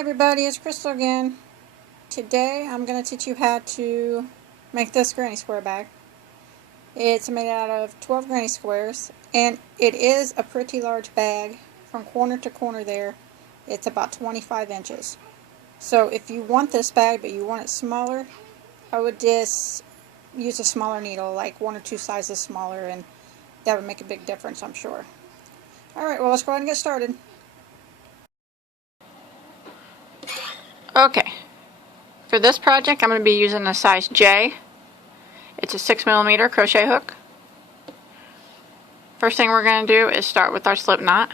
everybody, it's Crystal again. Today I'm going to teach you how to make this granny square bag. It's made out of 12 granny squares, and it is a pretty large bag. From corner to corner there, it's about 25 inches. So if you want this bag but you want it smaller, I would just use a smaller needle, like 1 or 2 sizes smaller, and that would make a big difference, I'm sure. Alright, well, let's go ahead and get started. Okay, for this project I'm going to be using a size J. It's a 6mm crochet hook. First thing we're going to do is start with our slip knot.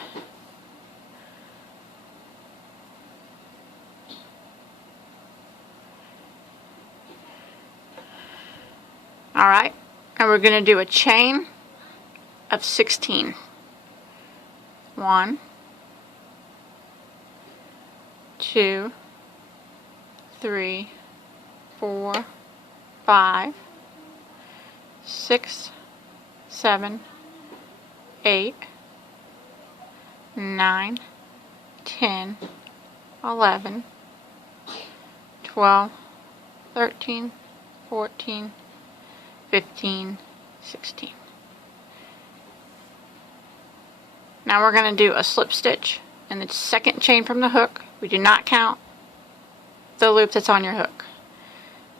Alright, and we're going to do a chain of 16. 1, 2, 3, 4, 5, 6, 7, 8, 9, 10, 11, 12, 13, 14, 15, 16. Now we're going to do a slip stitch in the second chain from the hook. We do not count the loop that's on your hook.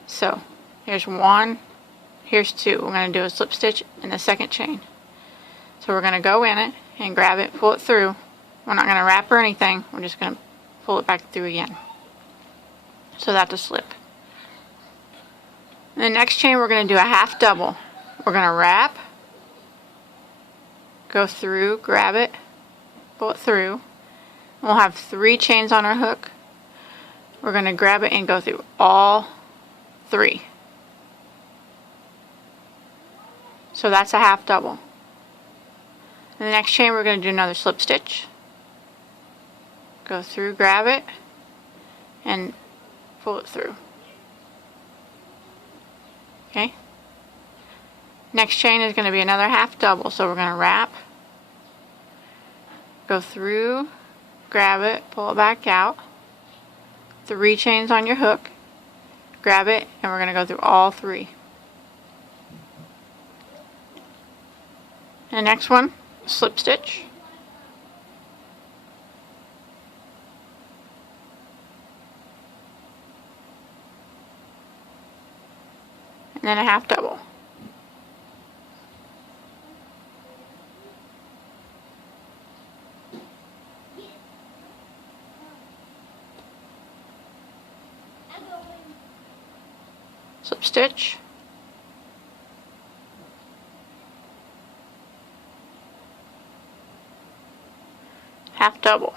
So here's 1, here's 2. We're going to do a slip stitch in the second chain. So we're going to go in it and grab it, pull it through. We're not going to wrap or anything. We're just going to pull it back through again. So that's a slip. In the next chain we're going to do a half double. We're going to wrap, go through, grab it, pull it through. We'll have 3 chains on our hook. We're going to grab it and go through all 3. So that's a half double. In the next chain we're going to do another slip stitch. Go through, grab it, and pull it through. Okay? Next chain is going to be another half double, so we're going to wrap, go through, grab it, pull it back out, 3 chains on your hook, grab it, and we're going to go through all 3. And the next one, slip stitch. And then a half double. Slip stitch. Half double.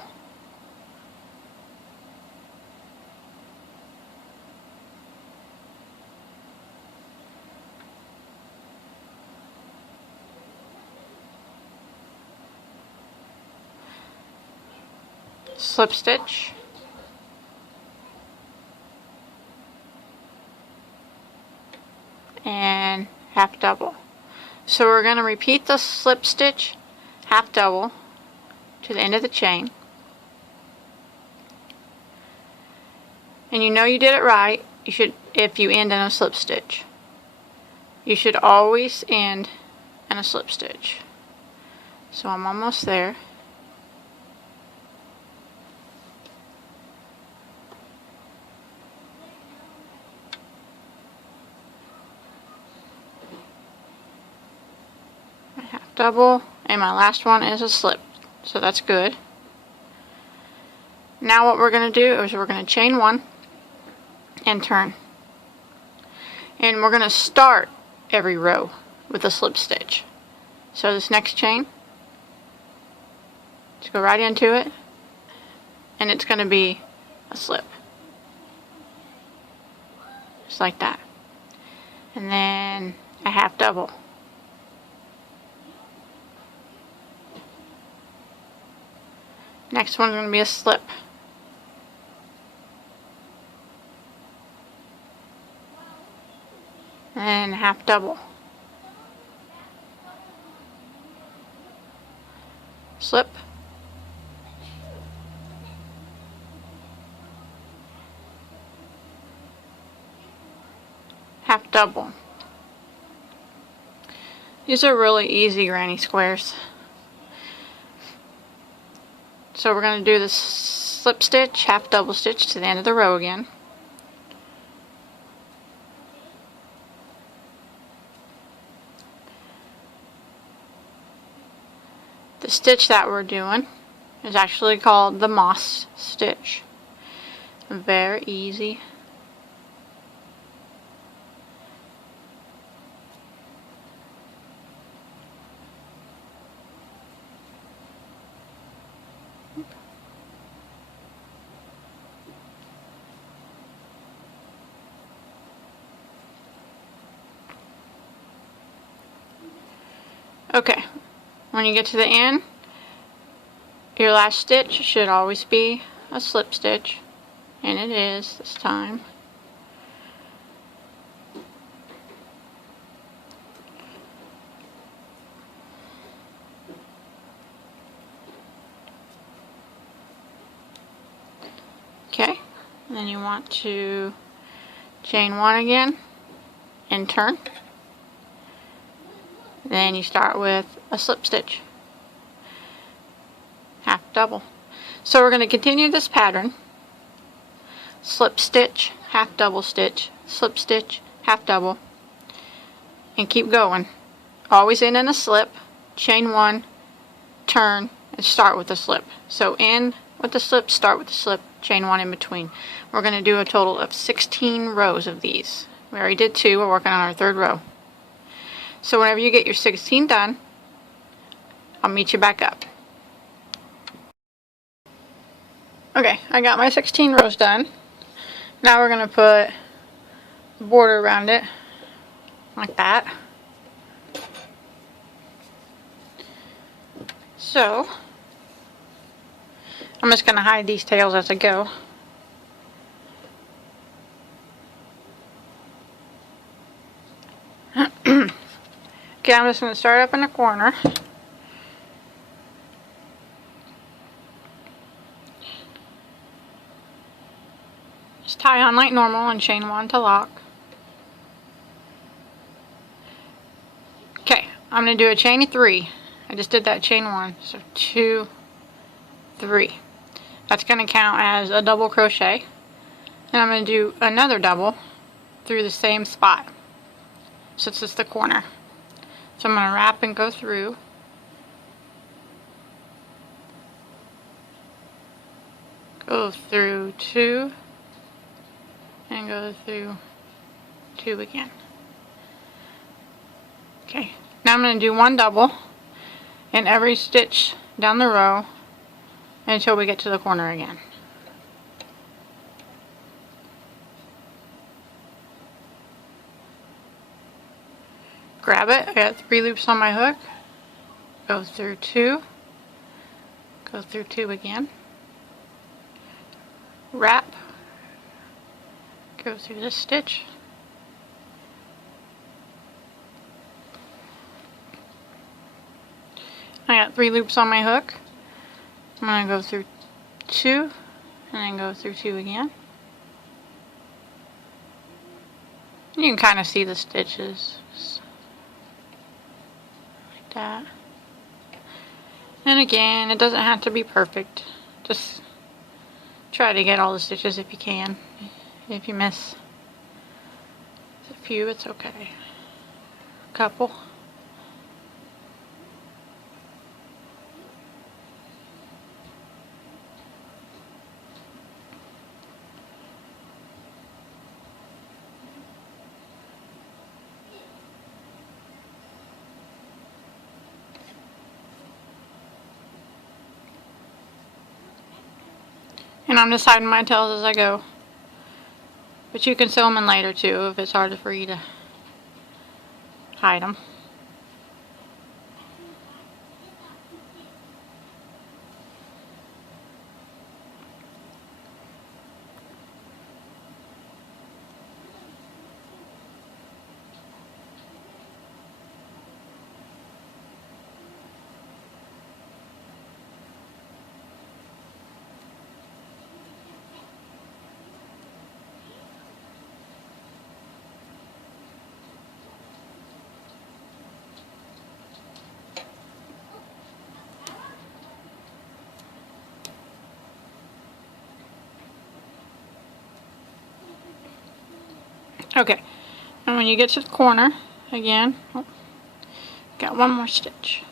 Slip stitch. And half double. So we're going to repeat the slip stitch, half double, to the end of the chain. And you know you did it right. You should, if you end in a slip stitch. You should always end in a slip stitch. So I'm almost there. Half double, and my last one is a slip. So that's good. Now what we're going to do is we're going to chain 1 and turn. And we're going to start every row with a slip stitch. So this next chain, just go right into it, and it's going to be a slip. Just like that. And then a half double. Next one's going to be a slip. And half double. Slip. half double. These are really easy granny squares. So we're going to do the slip stitch, half double stitch to the end of the row again. The stitch that we're doing is actually called the moss stitch. Very easy. Okay, when you get to the end, your last stitch should always be a slip stitch, and it is this time. Okay, and then you want to chain one again and turn. Then you start with a slip stitch, half double. So we're going to continue this pattern, slip stitch, half double stitch, slip stitch, half double, and keep going. Always end in a slip, chain one, turn, and start with a slip. So in with the slip, start with the slip, chain one in between. We're going to do a total of 16 rows of these. We already did 2, we're working on our 3rd row. So whenever you get your 16 done, I'll meet you back up. Okay, I got my 16 rows done. Now we're going to put a border around it, like that. So, I'm just going to hide these tails as I go. Okay, I'm just going to start up in the corner. Just tie on like normal and chain one to lock. Okay, I'm going to do a chain of 3. I just did that chain 1, so 2, 3. That's going to count as a double crochet. And I'm going to do another double through the same spot, since it's the corner. So I'm going to wrap and go through. Go through 2, and go through 2 again. Okay, now I'm going to do 1 double in every stitch down the row until we get to the corner again. Grab it, I got 3 loops on my hook, go through 2, go through 2 again, wrap, go through this stitch, I got 3 loops on my hook, I'm going to go through 2 and then go through 2 again. You can kind of see the stitches like that. And again, it doesn't have to be perfect, just try to get all the stitches if you can. If you miss a few, it's okay. A couple. And I'm just hiding my tails as I go. But you can sew them in later too if it's hard for you to hide them. And when you get to the corner, again, oh, got one more stitch.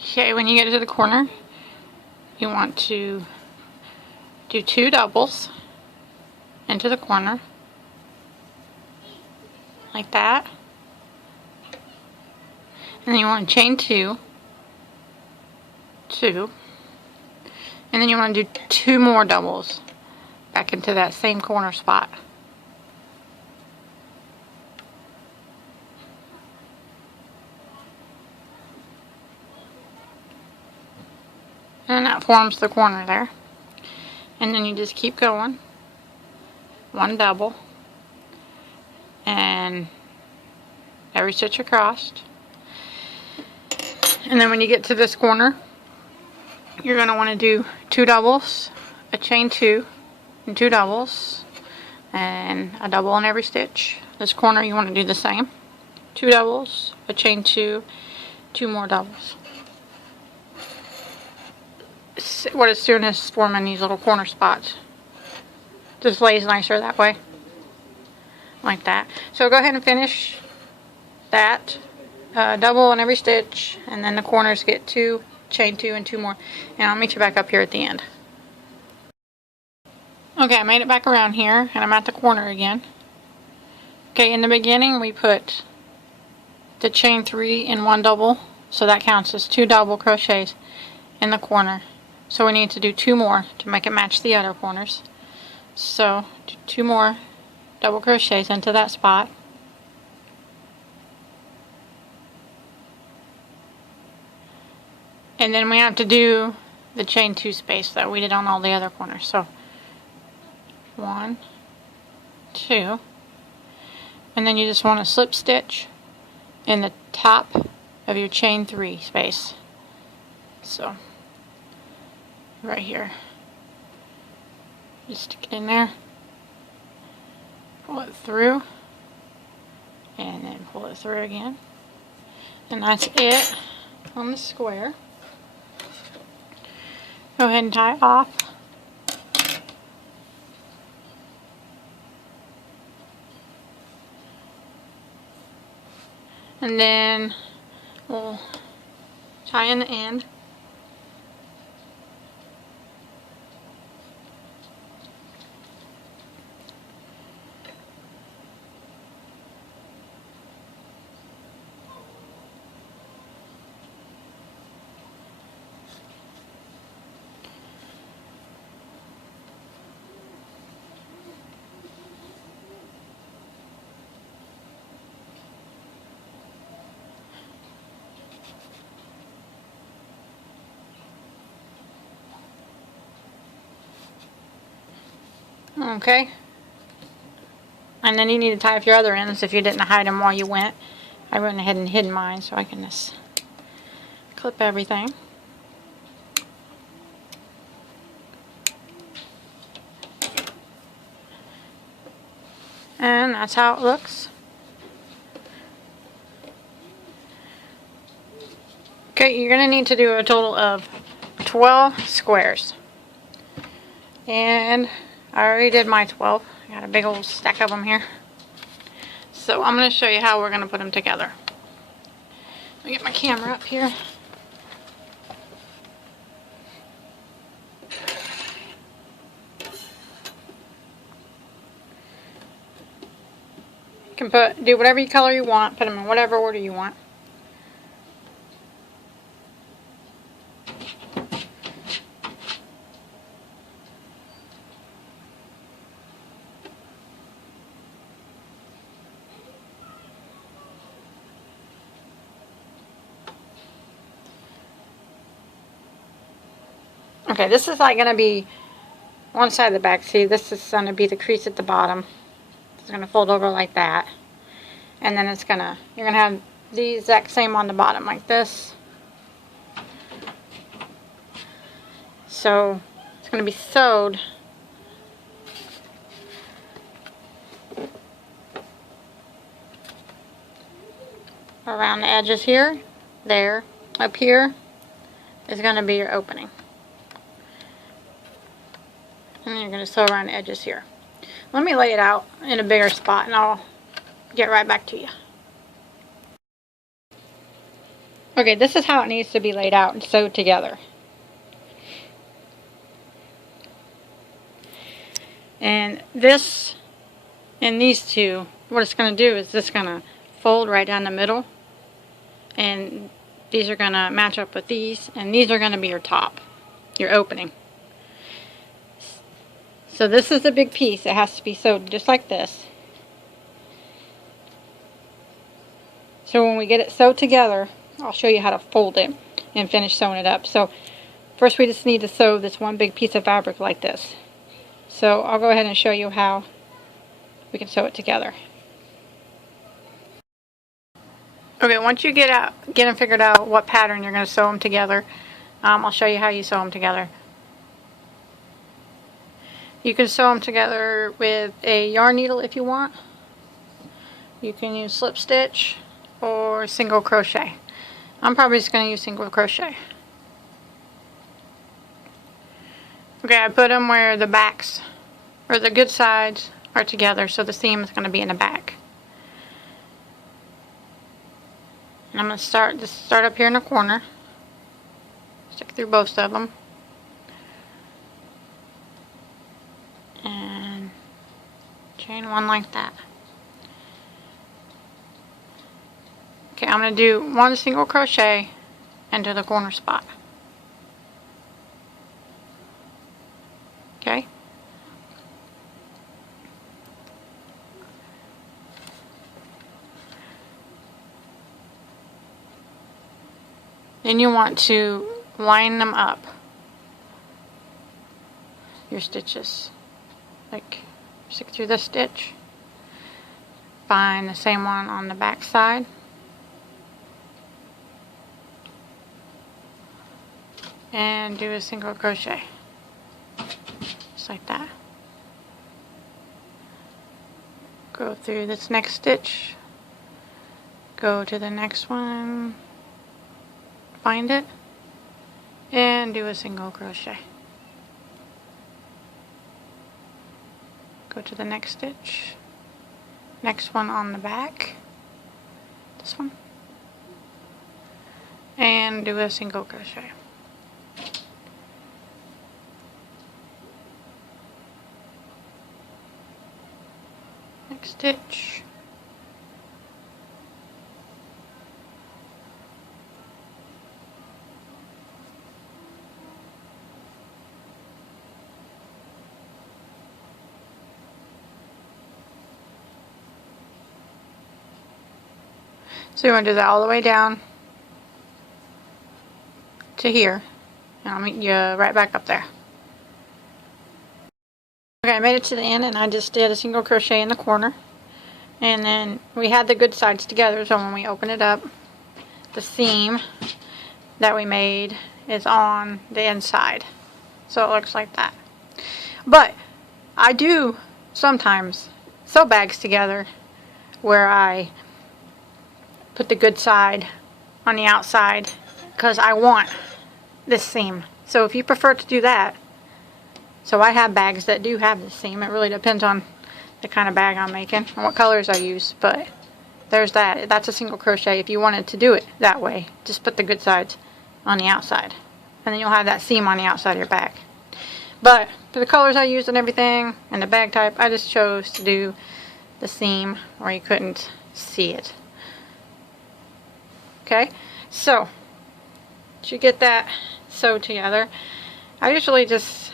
Okay, when you get to the corner, you want to do 2 doubles into the corner, like that. And then you want to chain 2, 2, and then you want to do 2 more doubles back into that same corner spot. And that forms the corner there. And then you just keep going. 1 double. And every stitch across. And then when you get to this corner, you're going to want to do 2 doubles, a chain 2, and 2 doubles, and a double in every stitch. This corner you want to do the same. 2 doubles, a chain 2, 2 more doubles. What it's doing is forming these little corner spots. Just lays nicer that way. Like that. So go ahead and finish that. Double in every stitch, and then the corners get 2, chain 2, and 2 more. And I'll meet you back up here at the end. Okay, I made it back around here, and I'm at the corner again. Okay, in the beginning we put the chain 3 in 1 double, so that counts as 2 double crochets in the corner. So we need to do 2 more to make it match the other corners. So do 2 more double crochets into that spot. And then we have to do the chain 2 space that we did on all the other corners. So 1, 2, and then you just want to slip stitch in the top of your chain 3 space. So right here, just stick it in there, pull it through, and then pull it through again, and that's it on the square. Go ahead and tie it off. And then we'll tie in the end. Okay, and then you need to tie up your other ends if you didn't hide them while you went. I went ahead and hid mine so I can just clip everything. And that's how it looks. Okay, you're going to need to do a total of 12 squares. And I already did my 12. I got a big old stack of them here. So I'm going to show you how we're going to put them together. Let me get my camera up here. You can do whatever color you want, put them in whatever order you want. Okay, this is like going to be one side of the back. See, this is going to be the crease at the bottom. It's going to fold over like that. And then it's going to, you're going to have the exact same on the bottom like this. So, it's going to be sewed around the edges here, there, up here is going to be your opening. And then you're going to sew around the edges here. Let me lay it out in a bigger spot and I'll get right back to you. Okay, this is how it needs to be laid out and sewed together. And this and these two, what it's going to do is this going to fold right down the middle. And these are going to match up with these. And these are going to be your top, your opening. So this is the big piece. It has to be sewed just like this. So when we get it sewed together, I'll show you how to fold it and finish sewing it up. So first we just need to sew this one big piece of fabric like this. So I'll go ahead and show you how we can sew it together. Okay, once you get them figured out what pattern you're going to sew them together, I'll show you how you sew them together. You can sew them together with a yarn needle if you want. You can use slip stitch or single crochet. I'm probably just going to use single crochet. Okay, I put them where the backs, or the good sides, are together, so the seam is going to be in the back. And I'm going to start up here in the corner. Stick through both of them. And chain one like that. Okay, I'm going to do one single crochet into the corner spot. Okay. Then you want to line them up, your stitches. Like, stick through this stitch, find the same one on the back side, and do a single crochet, just like that. Go through this next stitch, go to the next one, find it, and do a single crochet. Go to the next stitch, next one on the back, this one, and do a single crochet. Next stitch, so you want to do that all the way down to here, and I'll meet you right back up there. Okay, I made it to the end and I just did a single crochet in the corner, and then we had the good sides together, so when we open it up, the seam that we made is on the inside, so it looks like that. But I do sometimes sew bags together where I put the good side on the outside because I want this seam. So if you prefer to do that, so I have bags that do have this seam. It really depends on the kind of bag I'm making and what colors I use, but there's that. That's a single crochet. If you wanted to do it that way, just put the good sides on the outside, and then you'll have that seam on the outside of your bag. But for the colors I used and everything, and the bag type, I just chose to do the seam where you couldn't see it. Okay, so to get that sewed together, I usually just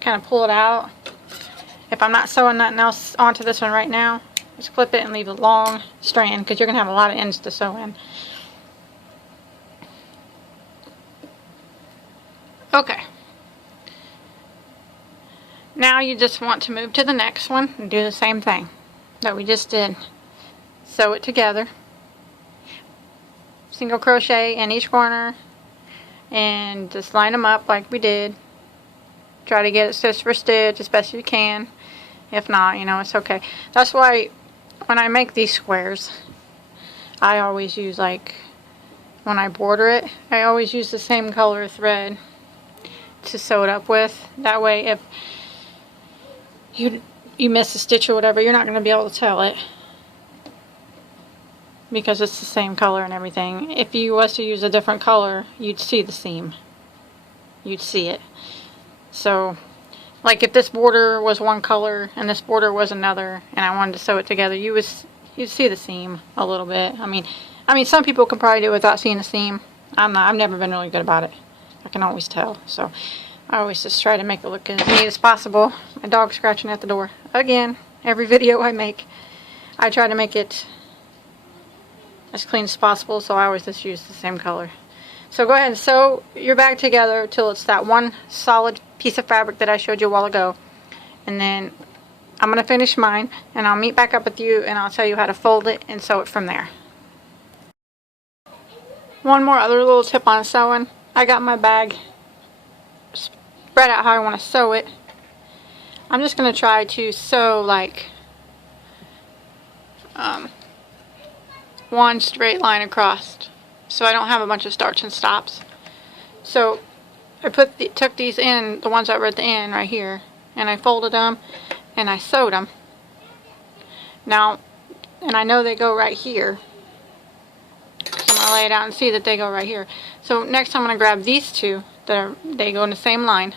kind of pull it out. If I'm not sewing nothing else onto this one right now, just clip it and leave a long strand, because you're going to have a lot of ends to sew in. Okay. Now you just want to move to the next one and do the same thing that we just did. Sew it together. Single crochet in each corner and just line them up like we did. Try to get it stitch for stitch as best you can. If not, you know, it's okay. That's why when I make these squares, I always use, like, when I border it, I always use the same color thread to sew it up with. That way if you miss a stitch or whatever, you're not going to be able to tell it, because it's the same color and everything. If you was to use a different color, you'd see the seam. You'd see it. So, like if this border was one color and this border was another, and I wanted to sew it together, you'd see the seam a little bit. I mean, some people can probably do it without seeing the seam. I've never been really good about it. I can always tell. So, I always just try to make it look as neat as possible. My dog's scratching at the door. Again, every video I make, I try to make it as clean as possible, so I always just use the same color. So go ahead and sew your bag together till it's that one solid piece of fabric that I showed you a while ago. And then I'm going to finish mine, and I'll meet back up with you, and I'll tell you how to fold it and sew it from there. One more other little tip on sewing. I got my bag spread out how I want to sew it. I'm just going to try to sew like one straight line across, so I don't have a bunch of starts and stops. So I took these in, the ones that were at the end right here, and I folded them and I sewed them. Now, and I know they go right here, so I'm going to lay it out and see that they go right here. So next I'm going to grab these two they go in the same line,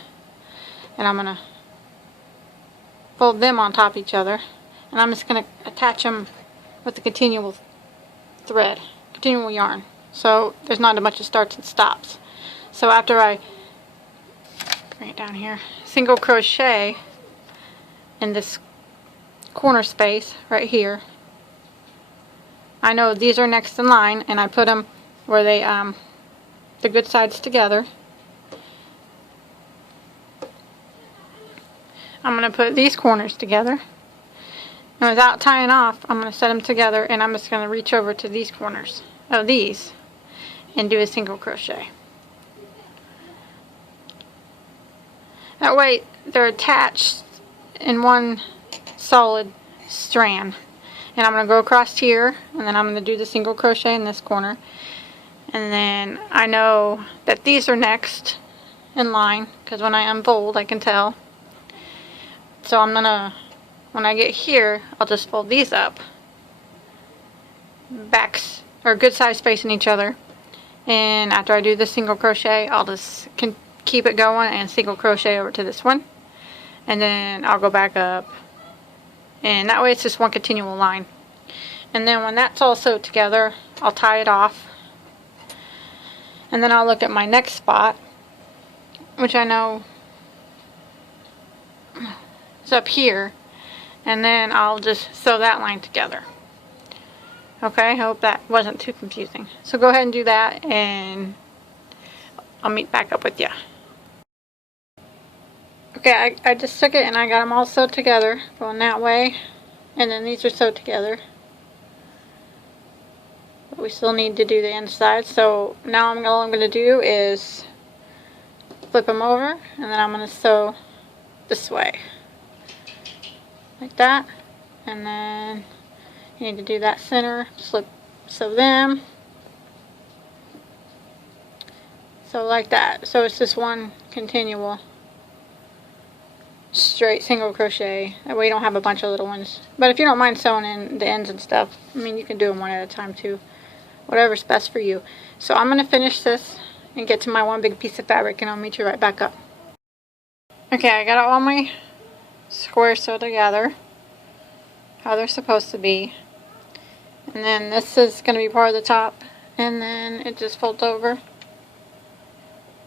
and I'm going to fold them on top of each other, and I'm just going to attach them with the continual yarn, so there's not a bunch of starts and stops. So after I bring it down here, single crochet in this corner space right here. I know these are next in line, and I put them where they the good sides together. I'm going to put these corners together, and without tying off, I'm going to set them together, and I'm just going to reach over to these corners of these and do a single crochet. That way they're attached in one solid strand. And I'm going to go across here, and then I'm going to do the single crochet in this corner. And then I know that these are next in line, because when I unfold I can tell. So I'm going to, when I get here, I'll just fold these up, backs or good size facing each other, and after I do the single crochet, I'll just keep it going and single crochet over to this one, and then I'll go back up, and that way it's just one continual line. And then when that's all sewed together, I'll tie it off, and then I'll look at my next spot, which I know is up here, and then I'll just sew that line together. Okay, I hope that wasn't too confusing. So go ahead and do that, and I'll meet back up with you. Okay, I just took it and I got them all sewed together, going that way, and then these are sewed together. But we still need to do the inside, so now all I'm going to do is flip them over, and then I'm going to sew this way. Like that, and then you need to do that center, sew them, so like that. So it's just one continual straight single crochet. That way you don't have a bunch of little ones. But if you don't mind sewing in the ends and stuff, I mean, you can do them one at a time too. Whatever's best for you. So I'm going to finish this and get to my one big piece of fabric, and I'll meet you right back up. Okay, I got all my squares sewed together how they're supposed to be, and then this is going to be part of the top, and then it just folds over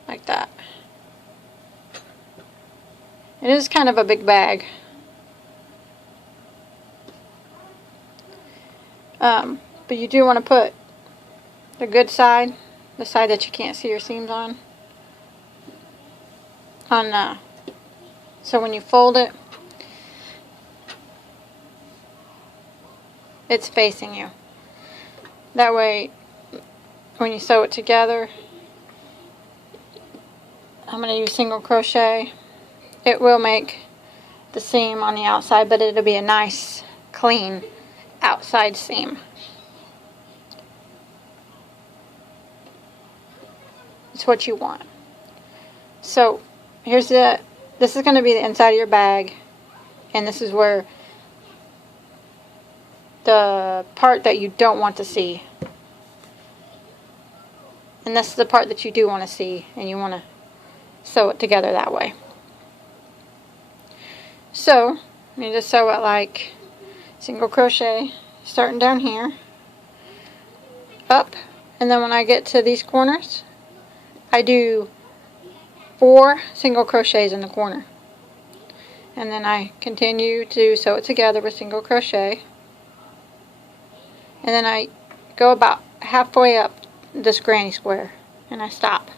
like that. It is kind of a big bag, but you do want to put the good side, the side that you can't see your seams on so when you fold it, it's facing you. That way, when you sew it together, I'm going to use single crochet. It will make the seam on the outside, but it'll be a nice, clean outside seam. It's what you want. So, this is going to be the inside of your bag, and this is where the part that you don't want to see. And this is the part that you do want to see, and you want to sew it together that way. So, you just sew it like single crochet, starting down here, up, and then when I get to these corners, I do 4 single crochets in the corner. And then I continue to sew it together with single crochet. And then I go about halfway up this granny square and I stop.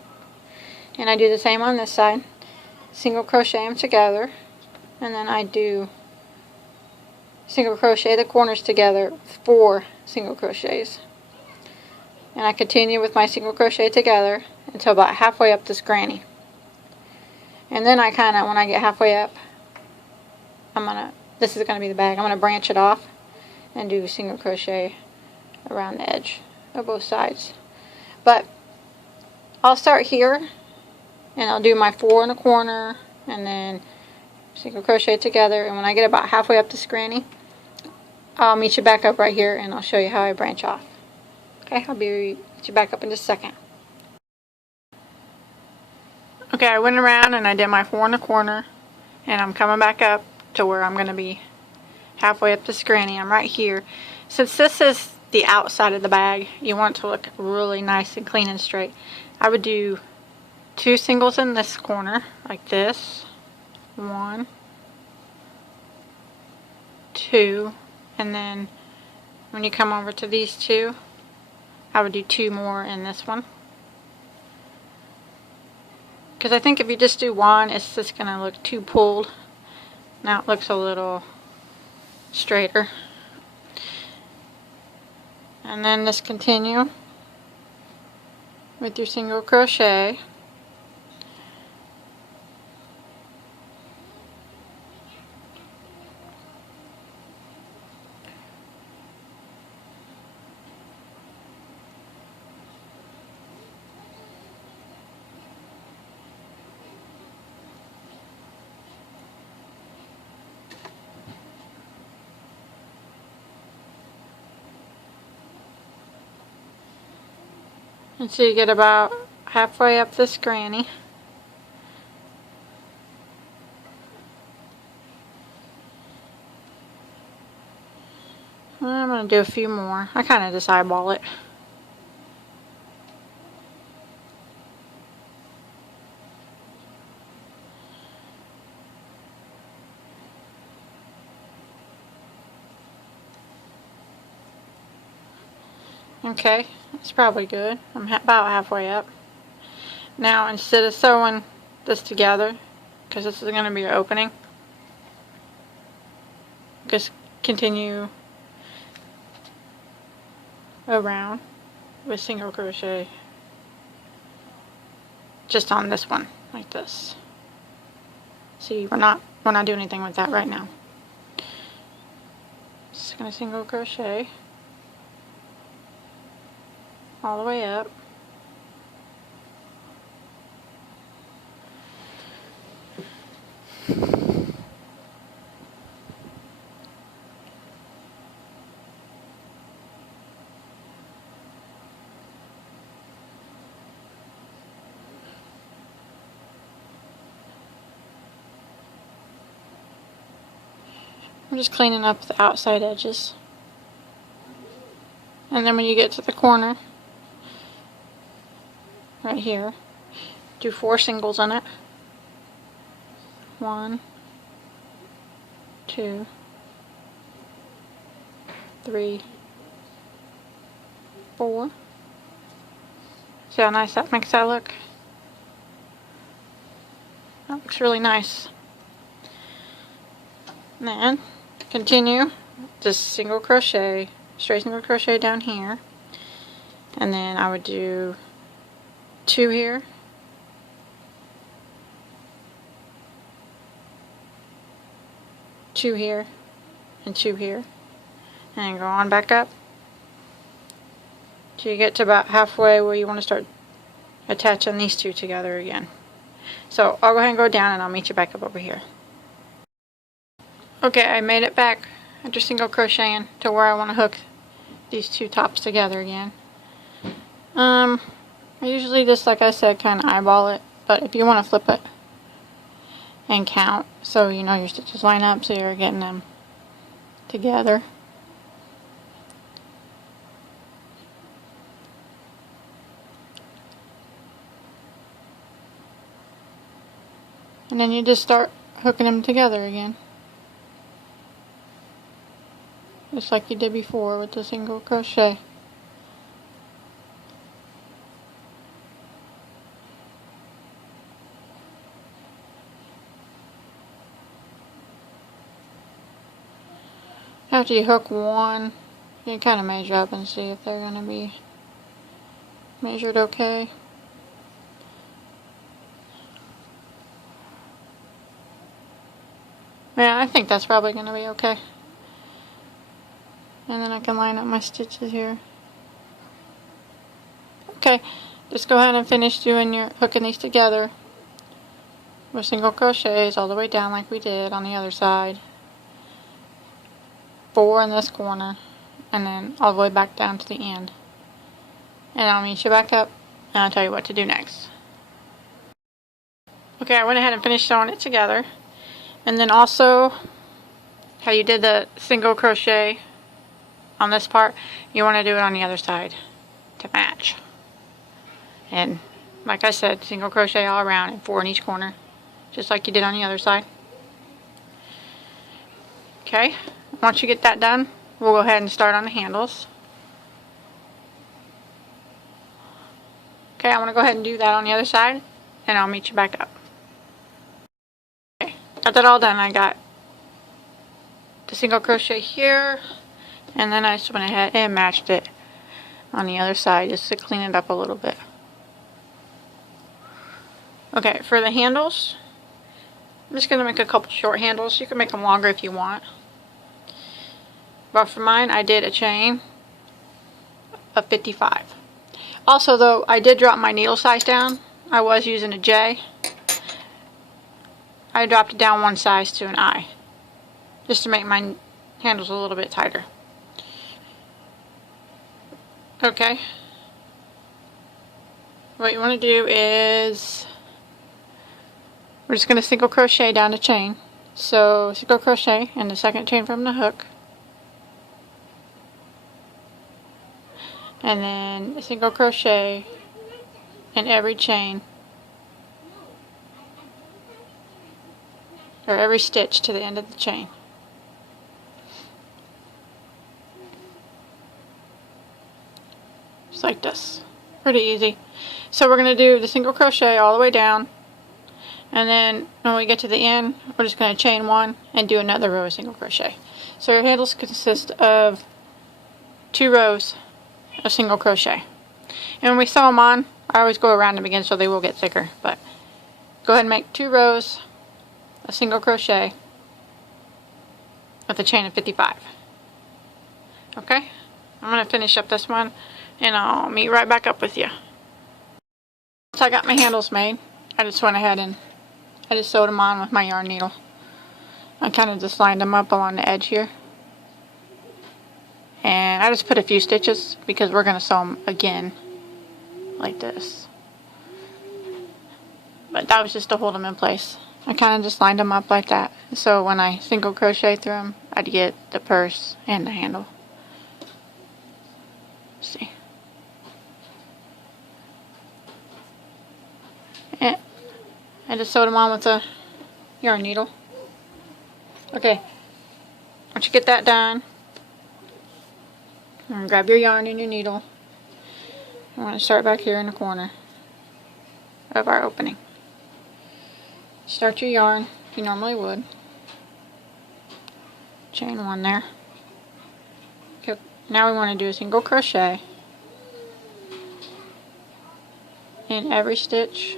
And I do the same on this side. Single crochet them together, and then I do single crochet the corners together with 4 single crochets. And I continue with my single crochet together until about halfway up this granny. And then I kind of, when I get halfway up, this is going to be the bag, I'm going to branch it off and do single crochet around the edge of both sides. But I'll start here and I'll do my 4 in the corner and then single crochet together, and when I get about halfway up this granny, I'll meet you back up right here and I'll show you how I branch off. Okay, I'll meet you back up in just a second. Okay, I went around and I did my 4 in the corner, and I'm coming back up to where I'm going to be halfway up this granny. I'm right here. Since this is the outside of the bag, you want it to look really nice and clean and straight. I would do 2 singles in this corner, like this. 1, 2, and then when you come over to these 2, I would do 2 more in this one. Because I think if you just do 1, it's just going to look too pulled. Now it looks a little straighter. And then just continue with your single crochet. And so you get about halfway up this granny. I'm going to do a few more. I kind of just eyeball it. Okay, that's probably good. I'm about halfway up. Now, instead of sewing this together, because this is going to be your opening, just continue around with single crochet just on this one, like this. See, we're not doing anything with that right now. Just going to single crochet all the way up. I'm just cleaning up the outside edges. And then when you get to the corner, right here, do 4 singles in it. 1, 2, 3, 4. See how nice that makes that look? That looks really nice. And then continue, just single crochet, straight single crochet down here, and then I would do 2 here, 2 here, and 2 here, and then go on back up till you get to about halfway where you want to start attaching these 2 together again. So I'll go ahead and go down and I'll meet you back up over here. Okay, I made it back after single crocheting to where I want to hook these two tops together again. I usually just, like I said, kind of eyeball it, but if you want to flip it and count so you know your stitches line up so you're getting them together. And then you just start hooking them together again. Just like you did before with the single crochet. After you hook one, you can kind of measure up and see if they're going to be measured okay. Yeah, I think that's probably going to be okay. And then I can line up my stitches here. Okay, just go ahead and finish doing your hooking these together with single crochets all the way down like we did on the other side. 4 in this corner, and then all the way back down to the end. And I'll meet you back up and I'll tell you what to do next. Okay, I went ahead and finished sewing it together. And then also, how you did the single crochet on this part, you want to do it on the other side to match. And like I said, single crochet all around and 4 in each corner, just like you did on the other side. Okay, once you get that done, we'll go ahead and start on the handles. Okay, I'm going to go ahead and do that on the other side, and I'll meet you back up. Okay, got that all done. I got the single crochet here, and then I just went ahead and matched it on the other side just to clean it up a little bit. Okay, for the handles, I'm just going to make a couple short handles. You can make them longer if you want. But for mine, I did a chain of 55. Also, though, I did drop my needle size down. I was using a J. I dropped it down 1 size to an I, just to make my handles a little bit tighter. Okay. What you want to do is, we're just going to single crochet down the chain. So single crochet in the second chain from the hook, and then a single crochet in every chain, or every stitch to the end of the chain. Just like this. Pretty easy. So we're going to do the single crochet all the way down, and then when we get to the end, we're just going to chain 1 and do another row of single crochet. So your handles consist of 2 rows of single crochet. And when we sew them on, I always go around them again so they will get thicker, but go ahead and make 2 rows of single crochet with a chain of 55. Okay, I'm going to finish up this one and I'll meet right back up with you. So I got my handles made. I just went ahead and I just sewed them on with my yarn needle. I kind of just lined them up along the edge here. And I just put a few stitches because we're going to sew them again like this. But that was just to hold them in place. I kind of just lined them up like that. So when I single crochet through them, I'd get the purse and the handle. Let's see. And I just sewed them on with a yarn needle. Okay. Once you get that done, and grab your yarn and your needle. I want to start back here in the corner of our opening. Start your yarn you normally would. Chain 1 there. Okay, now we want to do a single crochet in every stitch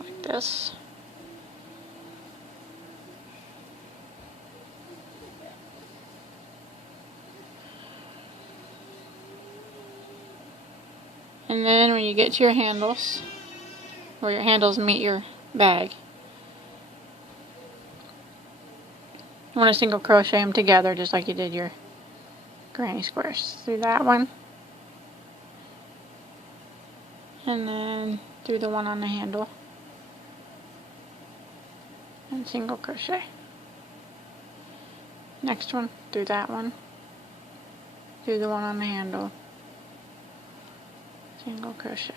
like this. And then when you get to your handles, where your handles meet your bag, you want to single crochet them together just like you did your granny squares. Through that one, and then through the one on the handle, and single crochet. Next one, through that one, through the one on the handle, single crochet.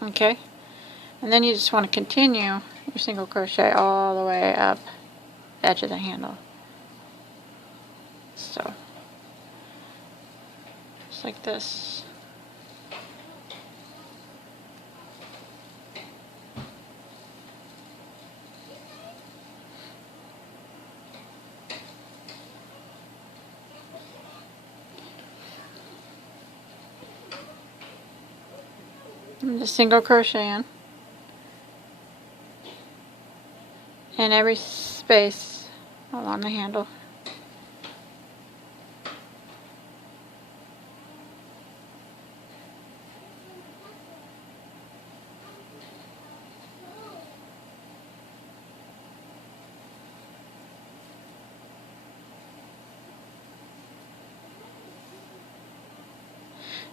Okay, and then you just want to continue your single crochet all the way up the edge of the handle. So, just like this. I'm just single crocheting in every space along the handle.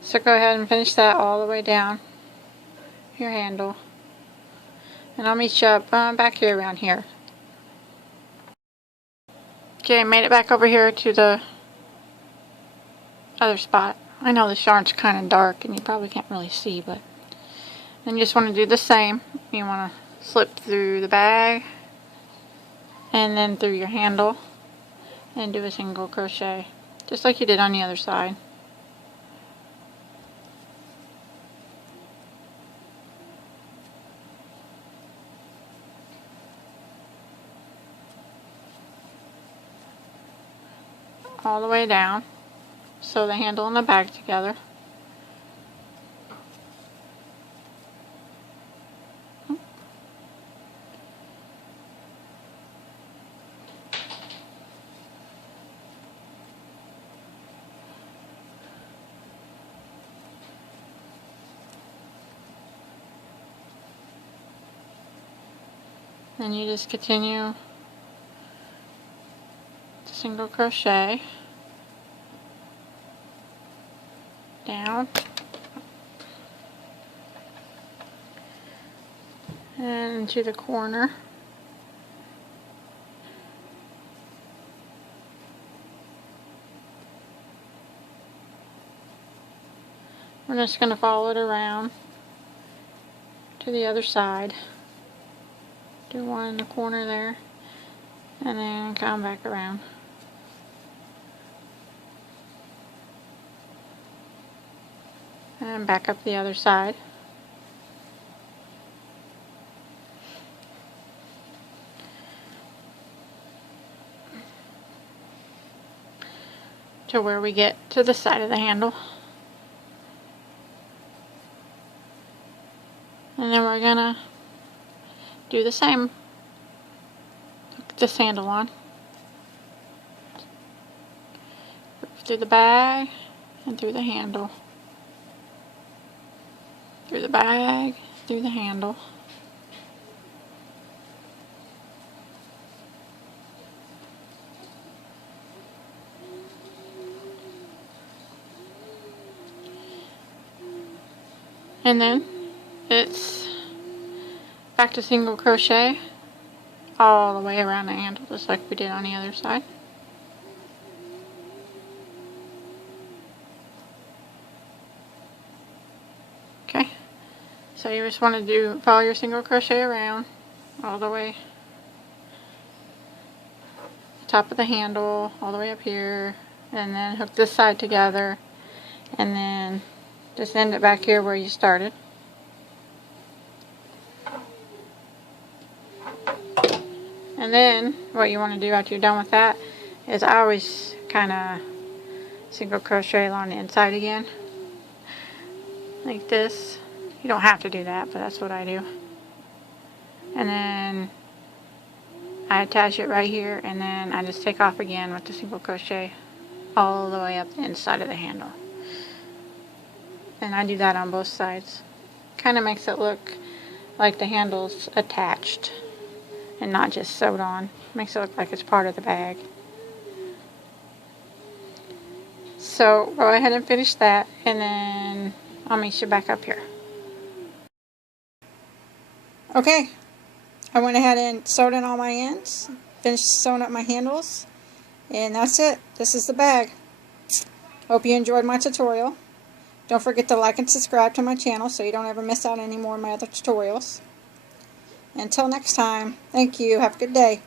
So go ahead and finish that all the way down your handle, and I'll meet you up back here around here. Okay, I made it back over here to the other spot. I know this yarn's kind of dark and you probably can't really see, but then you just want to do the same. You want to slip through the bag and then through your handle and do a single crochet just like you did on the other side. All the way down, sew the handle and the bag together. Then you just continue to single crochet down and into the corner. We're just going to follow it around to the other side. Do one in the corner there and then come back around. And back up the other side. To where we get to the side of the handle. And then we're gonna do the same. Hook this handle on. Through the bag and through the handle. Through the bag, through the handle. And then it's back to single crochet all the way around the handle, just like we did on the other side. Okay, so you just want to follow your single crochet around all the way top of the handle, all the way up here, and then hook this side together, and then just end it back here where you started. And then what you want to do after you're done with that is I always kind of single crochet along the inside again, like this. You don't have to do that, but that's what I do. And then I attach it right here, and then I just take off again with the single crochet all the way up the inside of the handle. And I do that on both sides. Kind of makes it look like the handle's attached and not just sewed on. Makes it look like it's part of the bag. So go ahead and finish that, and then I'll meet you back up here. Okay, I went ahead and sewed in all my ends, finished sewing up my handles, and that's it. This is the bag. Hope you enjoyed my tutorial. Don't forget to like and subscribe to my channel so you don't ever miss out any more of my other tutorials. Until next time, thank you. Have a good day.